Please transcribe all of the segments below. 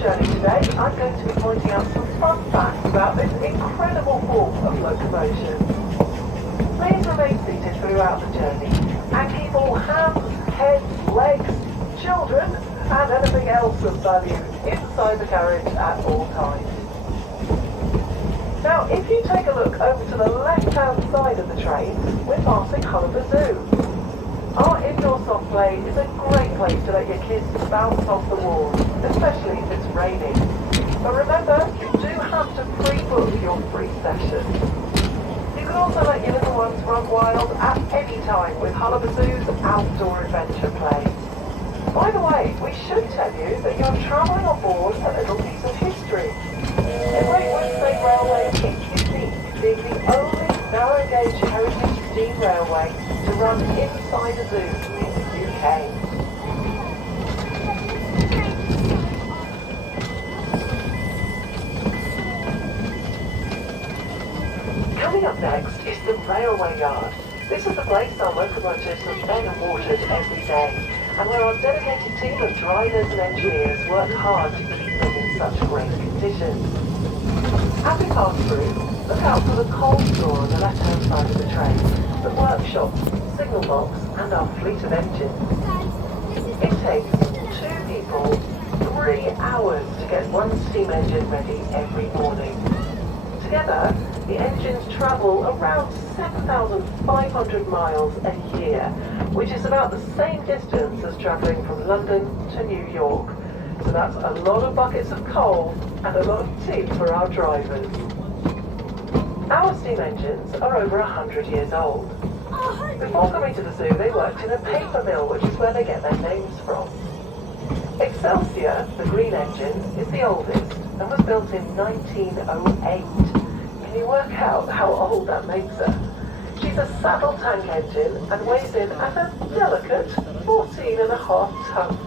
journey today, I'm going to be pointing out some fun facts about this incredible form of locomotion. Please remain seated throughout the journey and keep all hands, heads, legs, children and anything else of value inside the carriage at all times. Now, if you take a look over to the left-hand side of the train, we're passing Haloween Zoo. Our indoor soft play is a great place to let your kids bounce off the walls, especially if it's raining. But remember, you do have to pre-book your free session. You can also let your little ones run wild at any time with Haloween Zoo's outdoor adventure play. By the way, we should tell you that you're travelling on board a little piece of history. The Great Whipsnade Railway is unique, being the only narrow-gauge heritage steam railway to run inside a zoo in the UK. Coming up next is the railway yard. This is the place our locomotives are fed and watered every day, and where our dedicated team of drivers and engineers work hard to keep them in such great condition. As we pass through, look out for the coal store on the left-hand side of the train, the workshop, signal box and our fleet of engines. It takes 2 people 3 hours to get one steam engine ready every morning. Together, the engines travel around 7,500 miles a year, which is about the same distance as travelling from London to New York. So that's a lot of buckets of coal and a lot of tea for our drivers. Our steam engines are over 100 years old. Before coming to the zoo, they worked in a paper mill, which is where they get their names from. Excelsior, the green engine, is the oldest and was built in 1908. Can you work out how old that makes her? She's a saddle tank engine and weighs in at a delicate 14.5 tons,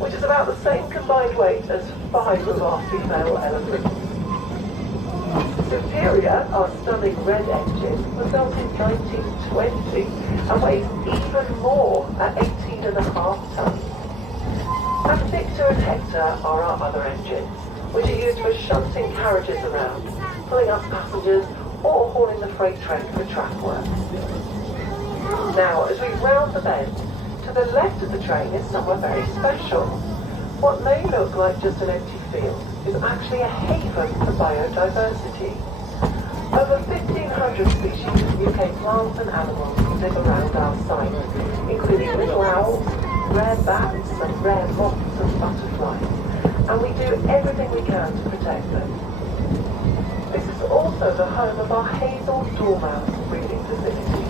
which is about the same combined weight as 5 of our female elephants. Superior, our stunning red engine, was built in 1920 and weighs even more at 18.5 tons. And Victor and Hector are our other engines, which are used for shunting carriages around, pulling up passengers or hauling the freight train for track work. Now, as we round the bend, to the left of the train is somewhere very special. What may look like just an empty field is actually a haven for biodiversity. Over 1,500 species of UK plants and animals live around our site, including little owls, rare bats and rare moths and butterflies, and we do everything we can to protect them. This is also the home of our hazel dormouse breeding facility.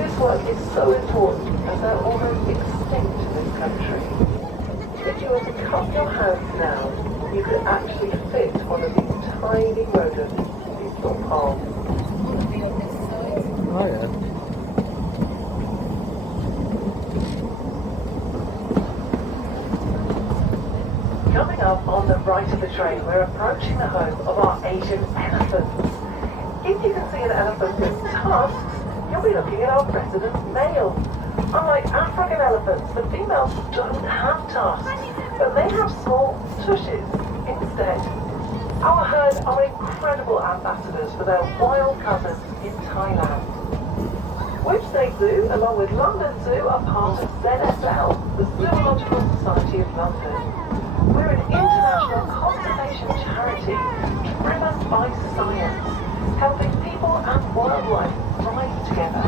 This work is so important as they're almost extinct in this country. If you were to cup your hands now, you could actually fit one of these tiny rodents in your palm. Oh yeah. Coming up on the right of the train, we're approaching the home of our Asian elephants. If you can see an elephant with tusks, you'll be looking at our resident male. Unlike African elephants, the females don't have tusks, but they have small tushes instead. Our herd are incredible ambassadors for their wild cousins in Thailand. Whipsnade Zoo, along with London Zoo, are part of ZSL, the Zoological Society of London. We're an international conservation charity driven by science, helping people and wildlife thrive together.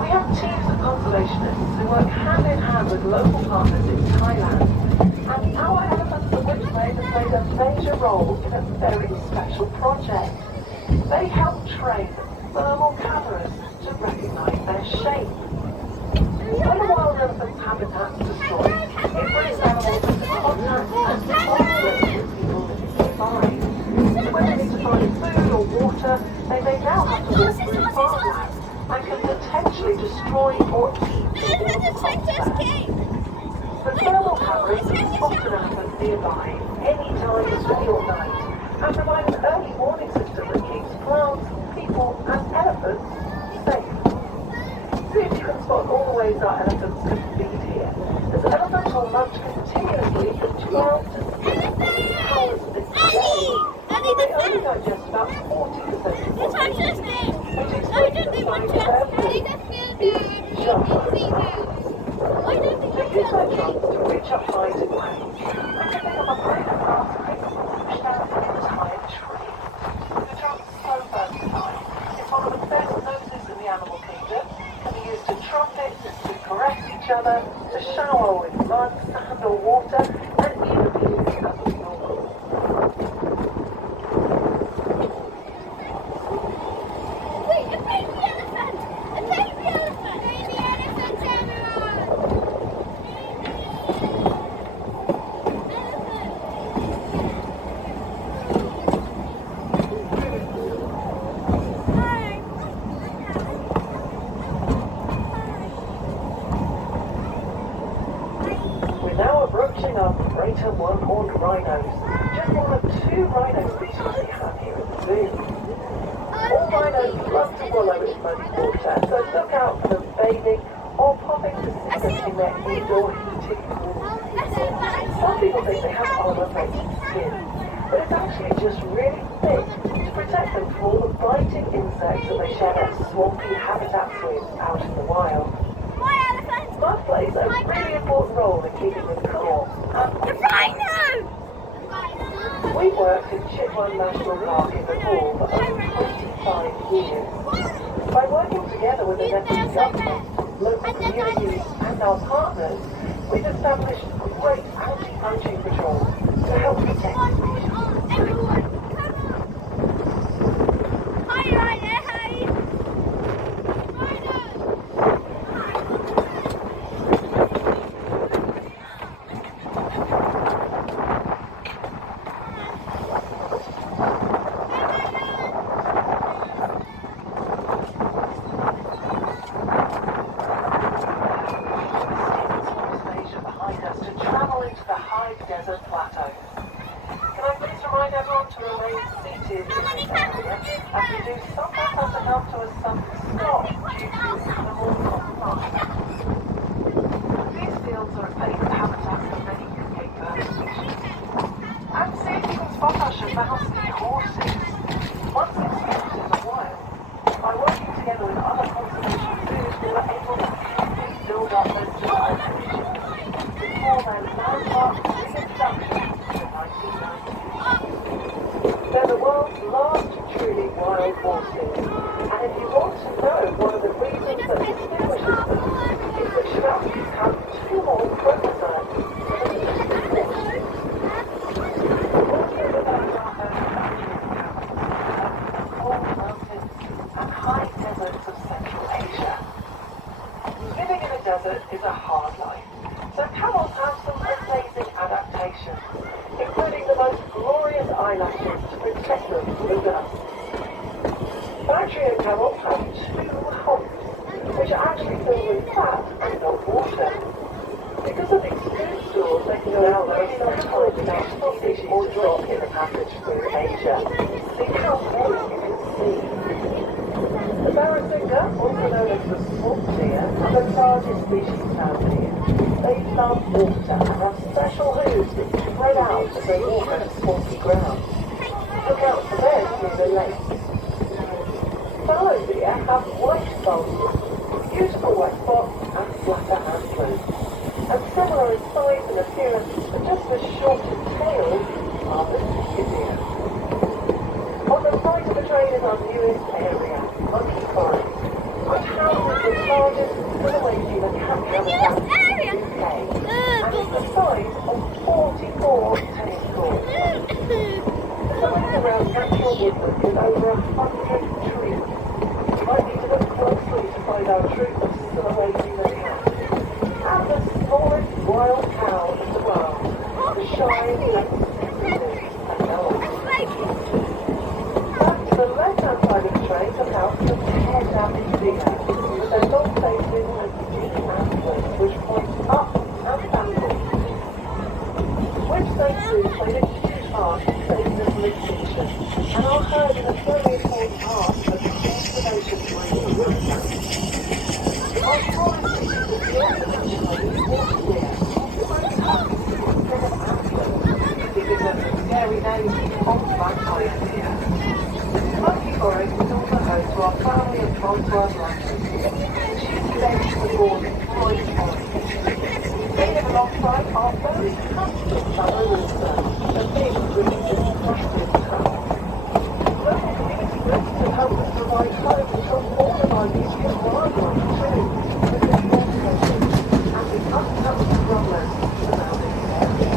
We have teams of conservationists who work hand in hand with local partners in Thailand, and our elephants of Whipsnade have played a major role in a very special project. They help train thermal cameras to recognise their shape. When a wild elephant's habitat is destroyed, it brings animals into contact and conflict with people living nearby. So when they need to find food or water, they may now have to walk through farmland and can potentially destroy or eat all the crops. The thermal cameras spot an elephant nearby any time of day or night and provide an early warning system that keeps plants, people and elephants safe. See if you can spot all the ways our elephants could feed here. As elephants will lunch continuously for 12 to 16 hours a day. They only digest about 40% of what they eat, which explains the size of their food. It's just massive. They use their trunks to reach up high to ground. They can pick up a blade of grass and push down an entire tree. The trunk is so versatile. It's one of the best noses in the animal kingdom. It can be used to trumpet, to caress each other, to shower with mud, sand or water, and even be used as a snorkel. Wait, a baby elephant! A baby elephant! Baby elephant, everyone! We're now approaching our greater one-horned rhinos. Just one of 2 rhino species we have here at the zoo. All rhinos love to wallow in muddy water, so look out for them bathing or popping to sit in their indoor heated pools. Some people think they have armor-plated skin, but it's actually just really thick to protect them from all the biting insects that they share their swampy habitats with out in the wild. Mud plays a really important role in keeping them calm and we worked in Chitwan National Park in Nepal for over 25 years. By working together with the Nepalese government, local communities and our partners, we've established great anti-poaching patrols to help protect the species. Desert plateau. Can I please remind everyone to remain seated in this area as we do sometimes have to come to a sudden stop due to animal conflict. These fields are a favourite habitat for many Cape Verde species. And see if you can spot our Shabowski horses. Once exposed in the wild, by working together with other conservation zoos, we were able to carefully build up those populations before their landmark reintroduction in the 1990s. They're the world's last truly wild horses, and if you want to know one of the reasons that distinguishes them, is that Shabowskis have 2 more chromosomes. Walk through the background of the cold mountains and high deserts of Central Asia. Living in a desert is a hard life. So camels have some amazing adaptations, including the most glorious eyelashes to protect them from the dust. Bactrian camels have 2 humps, which are actually filled with fat and not water. Because of these food stores, they can go out there sometimes without stopping or drop in the passage through Asia. See how many you can see. The barracuda, also known as the swamp deer, are the largest species found here. They love water and have special hooves that spread out as they walk over swampy ground. Look out for them through the lake. Fallow deer have white skulls, beautiful white spots and flatter antlers. And similar in size and appearance, but just as short in tail, are the tiger deer. On the right of the train is our newest area, Monkey Forest, which houses the largest Haloween cat habitat in the UK, and is the size of 44 tennis courts. The size around natural woodland is over 100 trees. You might need to look closely to find our troop of Haloween cat, and the smallest wild cow in the world, the shy and sensitive Anoa. The left-hand side of the train took out some hair-damaged deer with their long faces and deep antlers which point up and backward. Whipsnade Zoo played a huge part in saving them from extinction, and our herd is a very important part of the conservation breeding program. Our smallest species of deer is water deer, to our family and Bosworth London. Tuesday was born in Freud Forest. They live alongside our very custom summer winter, a big religious massive town. Local community groups have helped us provide homes from all of our UK wildlife too, with the watercourses and the untouched scrublands surrounding the area.